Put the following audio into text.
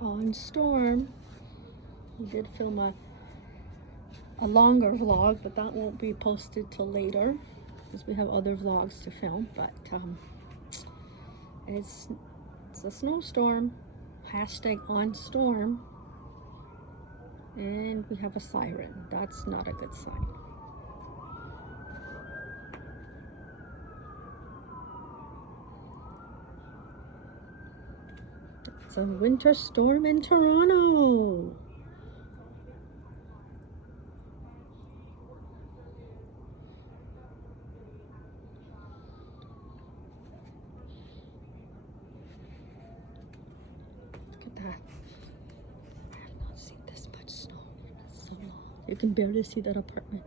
on storm. We did film a longer vlog, but that won't be posted till later because we have other vlogs to film. But it's a snowstorm, hashtag on storm, and we have a siren. That's not a good sign. It's a winter storm in Toronto. Look at that. I have not seen this much snow in so long. You can barely see that apartment.